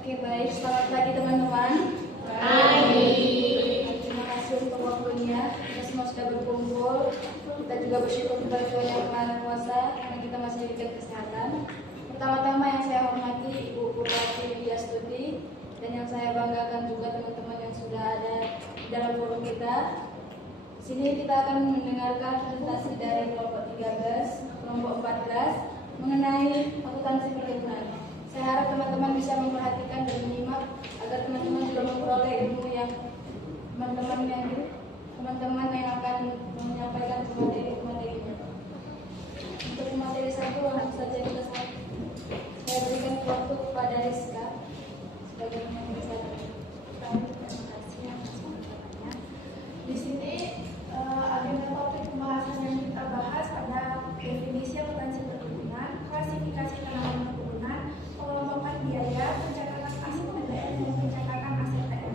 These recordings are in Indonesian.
Oke, baik. Selamat pagi teman-teman. Pagi. Terima kasih untuk waktunya. Kita semua sudah berkumpul. Kita juga bersyukur kepada Tuhan Yang Maha Kuasa karena kita masih diberikan kesehatan. Pertama-tama yang saya hormati Ibu Bupati Widyastuti dan yang saya banggakan juga teman-teman yang sudah ada di dalam forum kita. Di sini kita akan mendengarkan presentasi dari kelompok 13, kelompok 14 mengenai akuntansi perkebunan. Saya harap teman-teman bisa memperhatikan dan menyimak agar teman-teman juga memperoleh ilmu yang teman-teman yang akan menyampaikan materi-materinya. Untuk materi satu langsung saja kita saya berikan waktu kepada Rizka sebagai materi satu. Terima kasih atas penjelasannya. Di sini agenda topik pembahasan yang kita bahas ada definisi akuntansi perkebunan, klasifikasi tanaman perkebunan, pengelompokan biaya, pencatatan aset PBN dan pencatatan aset TM.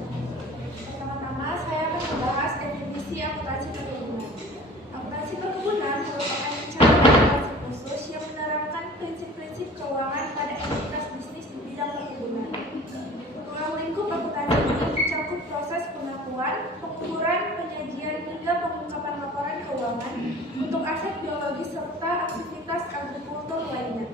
Pertama-tama saya akan membahas definisi akuntansi perkebunan. Akuntansi perkebunan merupakan cara akuntansi khusus yang menerapkan prinsip-prinsip keuangan pada entitas bisnis di bidang perkebunan. Ruang lingkup akuntansi ini mencakup proses pengakuan, pengukuran, penyajian hingga pengungkapan laporan keuangan untuk aset biologis serta aktivitas agrikultur lainnya.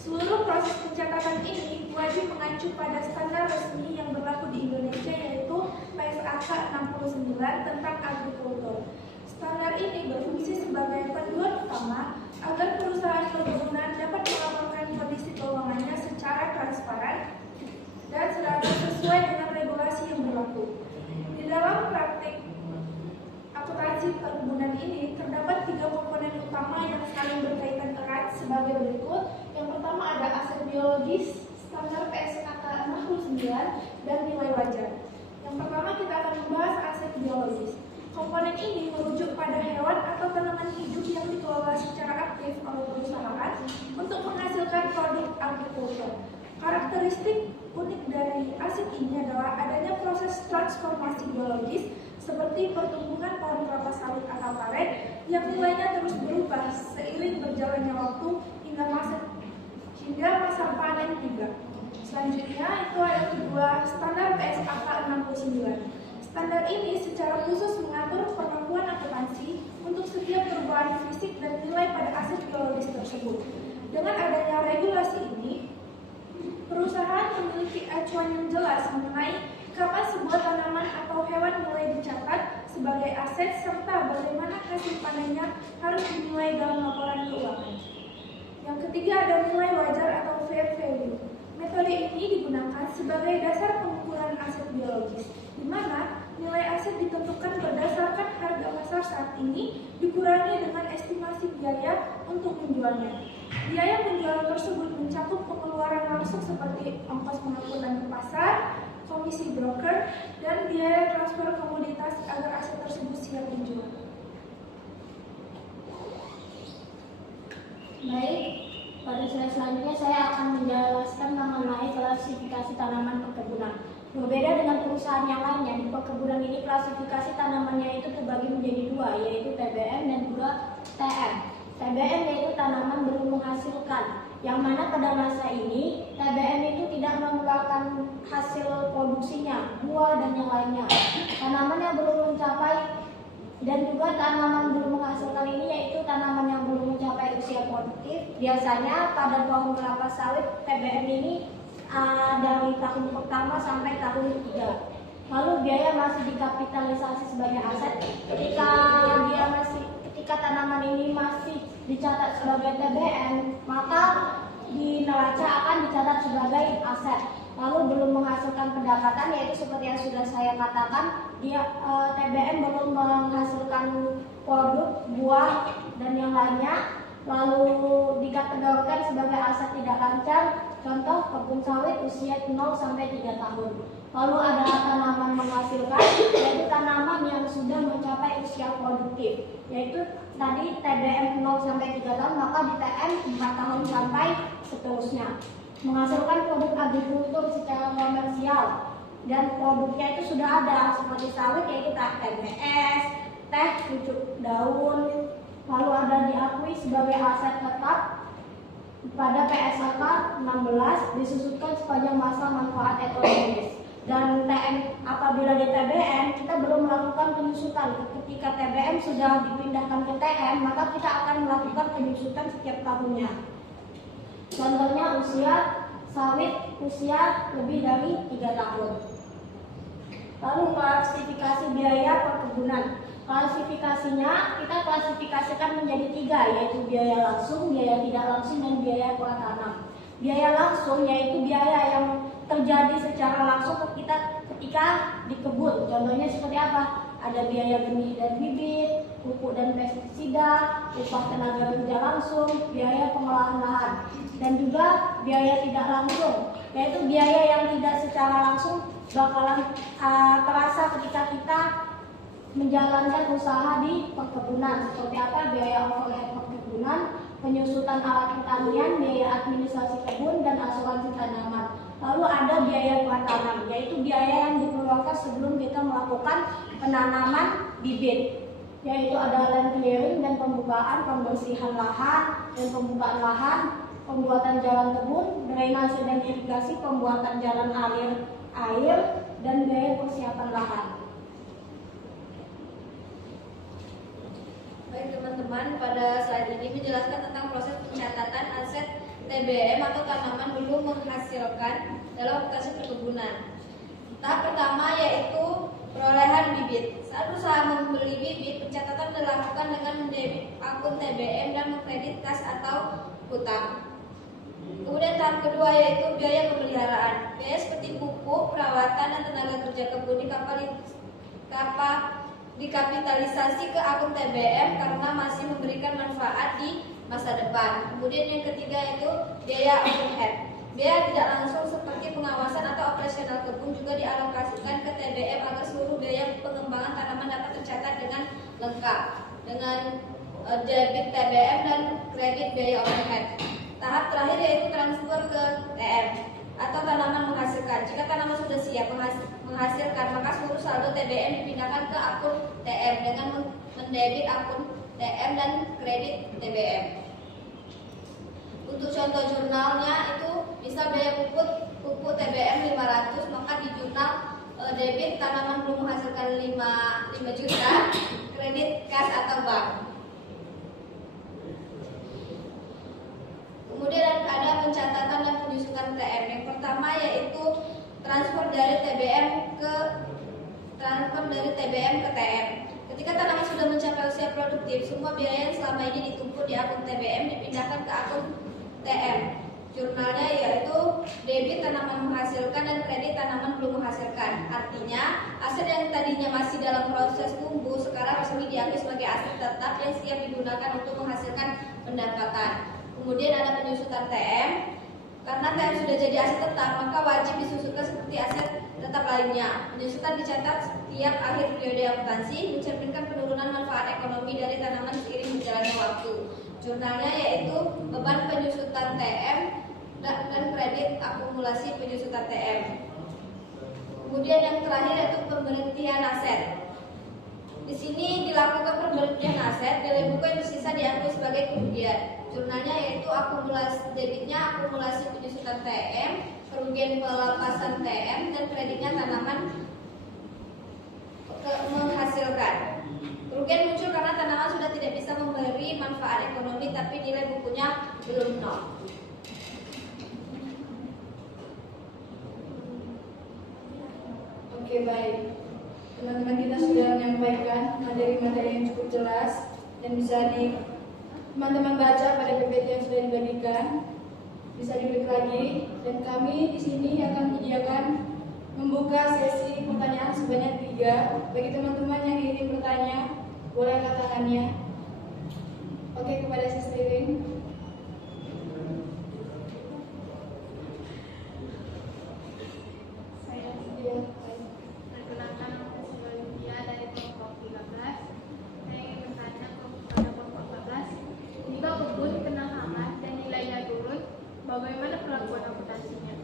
Seluruh proses pencatatan ini wajib mengacu pada standar resmi yang berlaku di Indonesia yaitu PSAK 69 tentang agrikultur. Standar ini berfungsi sebagai panduan utama agar perusahaan perkebunan dapat melaporkan kondisi keuangannya secara transparan dan sesuai dengan regulasi yang berlaku. Di dalam praktik akuntansi perkebunan ini terdapat 3 komponen utama yang saling berkaitan erat sebagai berikut. Yang pertama ada aset biologis, standar PSAK 69 dan nilai wajar. Yang pertama kita akan membahas aset biologis. Komponen ini merujuk pada hewan atau tanaman hidup yang dikelola secara aktif oleh perusahaan untuk menghasilkan produk agrikultur. Karakteristik unik dari aset ini adalah adanya proses transformasi biologis seperti pertumbuhan pohon kelapa sawit atau karet yang nilainya terus berubah seiring berjalannya waktu hingga masa panen tiba. Selanjutnya itu ada kedua standar PSAK 69. Standar ini secara khusus mengatur pengakuan akuntansi untuk setiap perubahan fisik dan nilai pada aset biologis tersebut. Dengan adanya regulasi ini, perusahaan memiliki acuan yang jelas mengenai kapan sebuah tanaman atau hewan mulai dicatat sebagai aset serta bagaimana hasil panennya harus dinilai dalam laporan keuangan. Yang ketiga ada nilai wajar atau fair value. Metode ini digunakan sebagai dasar pengukuran aset biologis, di mana nilai aset ditentukan berdasarkan harga pasar saat ini dikurangi dengan estimasi biaya untuk menjualnya. Biaya penjualan tersebut mencakup pengeluaran langsung seperti ongkos pengangkutan ke pasar, komisi broker, dan biaya transfer komoditas agar aset tersebut siap dijual. Baik, pada slide selanjutnya saya akan menjelaskan mengenai klasifikasi tanaman perkebunan. Berbeda dengan perusahaan yang lainnya, di perkebunan ini klasifikasi tanamannya itu terbagi menjadi 2, yaitu TBM dan juga TM. TBM yaitu tanaman belum menghasilkan, yang mana pada masa ini TBM itu tidak mengeluarkan hasil produksinya, buah dan yang lainnya. Tanaman yang belum mencapai dan juga tanaman belum menghasilkan ini yaitu tanaman yang belum mencapai usia produktif. Biasanya pada pohon kelapa sawit TBM ini dari tahun pertama sampai tahun ketiga. Lalu biaya masih dikapitalisasi sebagai aset. Ketika tanaman ini masih dicatat sebagai TBM, maka di neraca akan dicatat sebagai aset. Lalu belum menghasilkan pendapatan, yaitu seperti yang sudah saya katakan, TBM belum menghasilkan produk, buah, dan yang lainnya. Lalu dikategorikan sebagai aset tidak lancar, contoh kebun sawit usia 0 sampai 3 tahun. Lalu ada tanaman menghasilkan, yaitu tanaman yang sudah mencapai usia produktif, yaitu tadi TBM 0 sampai 3 tahun, maka di TM 4 tahun sampai seterusnya. Menghasilkan produk agrikultur secara komersial, dan produknya itu sudah ada, seperti sawit yaitu TBS, teh, pucuk daun. Lalu ada diakui sebagai aset tetap, pada PSAK 16 disusutkan sepanjang masa manfaat ekonomis. Dan apabila di TBM kita belum melakukan penyusutan. Ketika TBM sudah dipindahkan ke TM, maka kita akan melakukan penyusutan setiap tahunnya. Contohnya usia sawit usia lebih dari 3 tahun. Lalu klasifikasi biaya perkebunan. Klasifikasinya kita klasifikasikan menjadi 3, yaitu biaya langsung, biaya tidak langsung, dan biaya pratanam. Biaya langsung yaitu biaya yang terjadi secara langsung ketika di kebun. Contohnya seperti apa? Ada biaya benih dan bibit, pupuk dan pestisida, upah tenaga kerja langsung, biaya pengolahan lahan, dan juga biaya tidak langsung, yaitu biaya yang tidak secara langsung bakalan terasa ketika kita menjalankan usaha di perkebunan. Seperti apa? Biaya overhead perkebunan, penyusutan alat pertanian, biaya administrasi kebun, dan asuransi tanaman. Lalu ada biaya pratanam, yaitu biaya yang dikeluarkan sebelum kita melakukan penanaman bibit, yaitu ada land clearing dan pembukaan, pembersihan lahan dan pembukaan lahan, pembuatan jalan kebun, drainase dan irigasi, pembuatan jalan air, dan biaya persiapan lahan. Baik teman-teman, pada slide ini menjelaskan tentang proses pencatatan aset TBM atau tanaman belum menghasilkan dalam aplikasi perkebunan. Tahap pertama yaitu perolehan bibit. Saat usaha membeli bibit, pencatatan dilakukan dengan mendebit akun TBM dan mengkredit kas atau hutang. Kemudian tahap kedua yaitu biaya pemeliharaan. Biaya seperti pupuk, perawatan, dan tenaga kerja kebun dikapitalisasi ke akun TBM karena masih memberikan manfaat di masa depan. Kemudian yang ketiga yaitu biaya overhead. Biaya tidak langsung seperti pengawasan atau operasional kebun juga dialokasikan ke TBM agar seluruh biaya pengembangan tanaman dapat tercatat dengan lengkap dengan debit TBM dan kredit biaya overhead. Tahap terakhir yaitu transfer ke TM atau tanaman menghasilkan. Jika tanaman sudah siap menghasilkan, maka seluruh saldo TBM dipindahkan ke akun TM dengan mendebit akun TM dan kredit TBM. Untuk contoh jurnalnya itu misal biaya pupuk TBM 500, maka di jurnal debit tanaman belum menghasilkan 5 juta, kredit kas atau bank. Kemudian ada pencatatan dan penyusutan TM. Yang pertama yaitu transfer dari TBM ke TM. Ketika tanaman sudah mencapai usia produktif, semua biaya yang selama ini ditumpuk di akun TBM dipindahkan ke akun TM. Jurnalnya yaitu debit tanaman menghasilkan dan kredit tanaman belum menghasilkan. Artinya, aset yang tadinya masih dalam proses tumbuh sekarang resmi diakui sebagai aset tetap yang siap digunakan untuk menghasilkan pendapatan. Kemudian ada penyusutan TM. Karena TM sudah jadi aset tetap, maka wajib disusutkan seperti aset tetap lainnya. Penyusutan dicatat setiap akhir periode akuntansi, mencerminkan penurunan manfaat ekonomi dari tanaman seiring berjalannya waktu. Jurnalnya yaitu beban penyusutan TM dan kredit akumulasi penyusutan TM. Kemudian yang terakhir yaitu pemberhentian aset. Di sini dilakukan pemberhentian aset, nilai buku yang tersisa diakui sebagai kerugian. Jurnalnya yaitu akumulasi penyusutan TM, kerugian pelepasan TM, dan kreditnya tanaman menghasilkan. Kerugian muncul karena tanaman sudah tidak bisa memberi manfaat ekonomi tapi nilai bukunya belum nol. Oke, baik. Teman-teman kita sudah menyampaikan materi-materi yang cukup jelas dan bisa teman-teman baca pada PPT yang sudah dibagikan. Bisa diklik lagi dan kami di sini akan menyediakan membuka sesi pertanyaan sebanyak 3. Bagi teman-teman yang ingin bertanya, boleh angkat tangannya. Oke, kepada Sis Ririn. Perkenalkan, nama saya Olivia dari kelompok 13. Saya ingin bertanya kepada kelompok 14. Jika kebun kena hama dan nilainya turun, bagaimana perlakuan akuntansinya?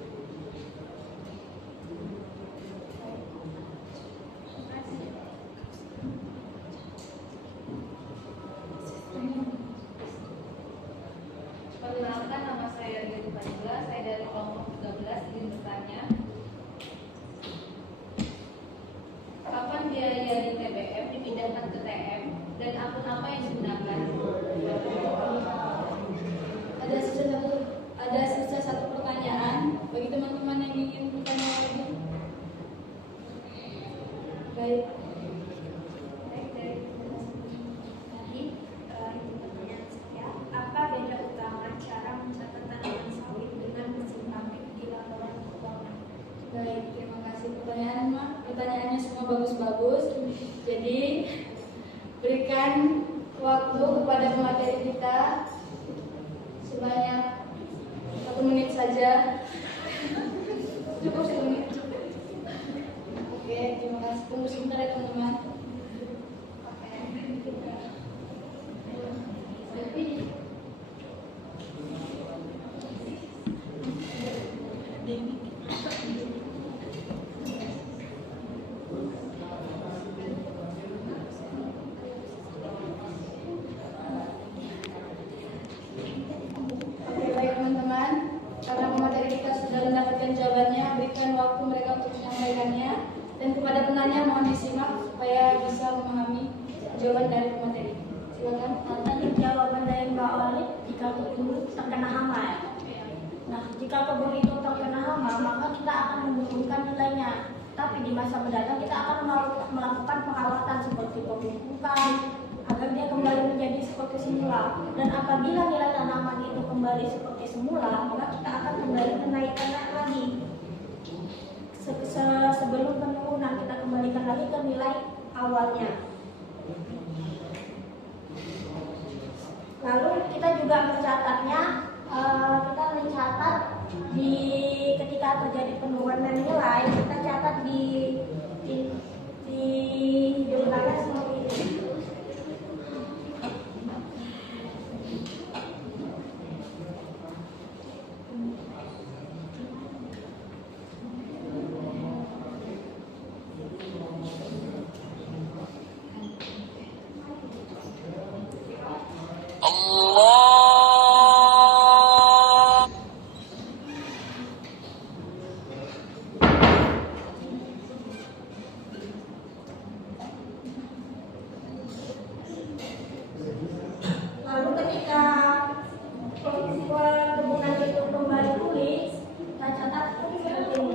Pertanyaannya semua bagus-bagus. Jadi berikan waktu kepada pemateri kita sebanyak 1 menit saja. Cukup 1 menit. Oke, terima kasih. Tunggu sebentar ya teman-teman. Oke, baik teman-teman. Karena pemateri kita sudah mendapatkan jawabannya, berikan waktu mereka untuk menyampaikannya. Dan kepada penanya mohon disimak supaya bisa memahami jawaban dari pemateri. Silakan. Tadi jawaban dari Mbak Olip, jika kebun terkena hama ya. Nah, jika kebun itu terkena hama, maka kita akan menurunkan nilainya. Tapi di masa mendatang kita akan melakukan perawatan seperti pemupukan agar dia kembali menjadi seperti semula. Dan apabila nilai tanaman itu kembali seperti semula, maka kita akan kembali menaikkan lagi. Sebelum penurunan kita kembalikan lagi ke nilai awalnya. Lalu kita juga mencatatnya, kita mencatat di ketika terjadi penurunan nilai, kita catat di jumlahnya seperti ini. Lalu ketika perkebunan itu kembali pulih, kita catat seperti ini.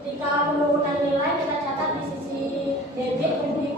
Ketika penurunan nilai kita catat di sisi debit, kredit,